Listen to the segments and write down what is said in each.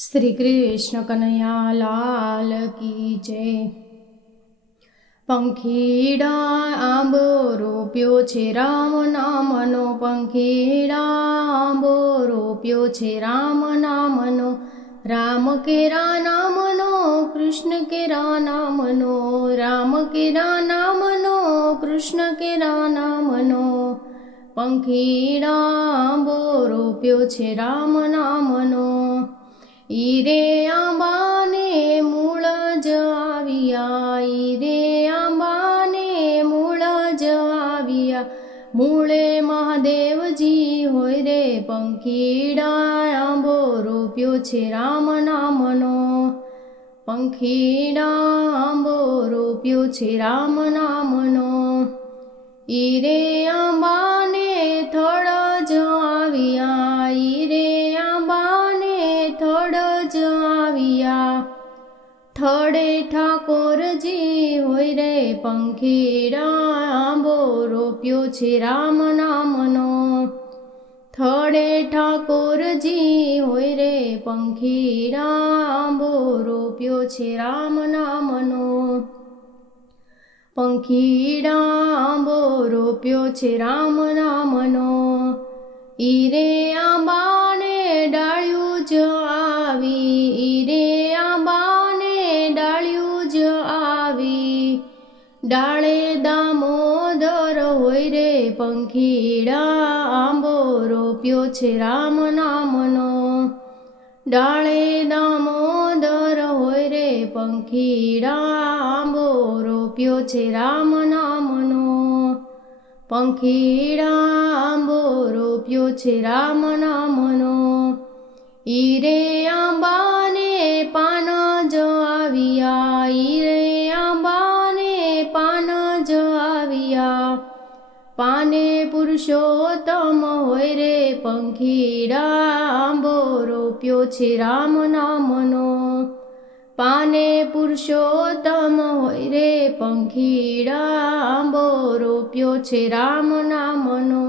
શ્રી કૃષ્ણ કનૈયા લાલ કી જય। પંખીડા આંબો રોપ્યો છે રામ નામનો, પંખીડા આંબો રોપ્યો છે રામ નામનો। રામ કેરા નામનો કૃષ્ણ કેરા નામનો, રામ કેરા નામનો કૃષ્ણ કેરા નામનો। પંખીડા આંબો રોપ્યો છે રામ નામનો। ઈરે આંબાને મૂળ જ આવ્યા, ઈરે આંબાને મૂળ જ આવ્યા। મૂળે મહાદેવજી હોય રે, પંખીડા આંબો રોપ્યો છે રામ નામનો। પંખીડા આંબો રોપ્યો છે રામ નામનો। ઈરે આંબાને થડ જ આવ્યા, ઈરે આંબાને થડ જ આવ્યા। થડે ઠાકોરજી હોય રે, પંખીડા આંબો રોપ્યો છે રામ નામનો। થડે ઠાકોરજી હોય રે, પંખીડા આંબો રોપ્યો છે રામ નામનો। પંખીડા આંબો રોપ્યો છે રામ નામનો। ઈરે આંબાને ડાળ્યું જ આવી, ઈરે આંબાને ડાળ્યું જ આવી। ડાળે દામોદર હોય રે, પંખીડા આંબો રોપ્યો છે રામ નામનો। ડાળે દામોદર હોય રે, પંખીડા આંબો રોપ્યો છે રામ નામનો। પંખીડા આંબો રોપ્યો છે રામ નામનો। ઈરે આંબાને પાન જ આવ્યા, ઈરે આંબાને પાન જ આવ્યા। પાને પુરુષોત્તમ હોય રે, પંખીડા આંબો રોપ્યો છે રામ નામનો। પાને પુરુષોત્તમ હોય રે, પંખીડા આંબો રોપ્યો છે રામ નામનો।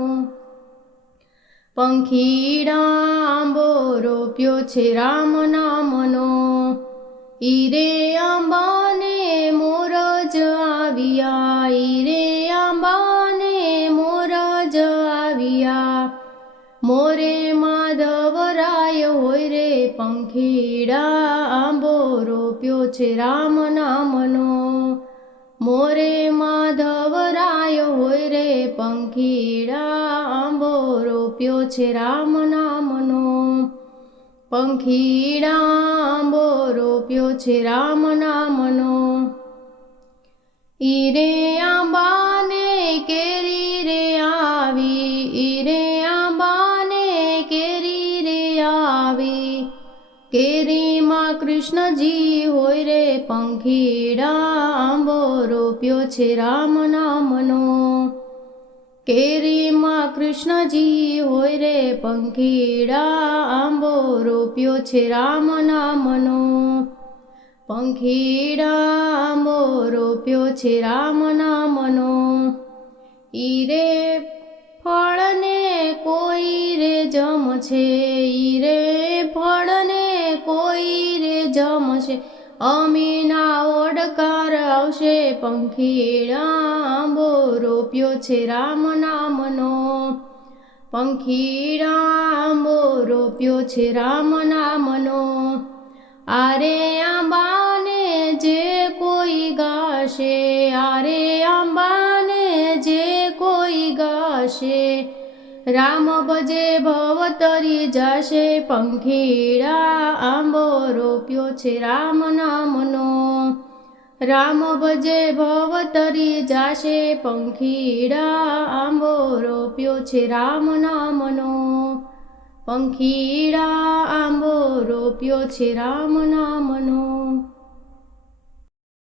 પંખીડા આંબો રોપ્યો છે રામ નામનો। ઈરે આંબાને મોર જ આવ્યા, ઈરે આંબાને મોર જ આવ્યા। મોરે માધવરાય હોય રે, પંખીડા આંબો રોપ્યો છે રામ નામનો। મોરે માધવરાય હોય રે, પંખીડા આંબો રોપ્યો છે રામ નામનો। પંખીડા આંબો રોપ્યો છે રામ નામનો। ઈરે આંબાને કેરી રે આવી, ઈરે આંબાને કેરી રે આવી। કેરીમાં કૃષ્ણજી હોય રે, પંખીડા આંબો રોપ્યો છે રામ નામનો। કેરીમાં કૃષ્ણજી હોય રે, પંખીડા આંબો રોપ્યો છે રામ નામનો। પંખીડા આંબો રોપ્યો છે રામ નામનો। ઈરે ફળને કોઈ રે જમશે, ઈરે ફળને કોઈ રે જમશે। અમીના ઓડકાર આવશે, પંખીડા આંબો રોપ્યો છે રામ નામનો। પંખીડા આંબો રોપ્યો છે રામ નામનો। આરે આંબાને જે કોઈ ગાશે, આરે આંબાને જે કોઈ ગાશે। રામ ભજે ભવ તરી જાશે, પંખીડા આંબો રોપ્યો છે રામ નામનો। રામ ભજે ભવ તરી જાશે, પંખીડા આંબો રોપ્યો છે રામ નામનો। પંખીડા આંબો રોપ્યો છે રામ નામનો।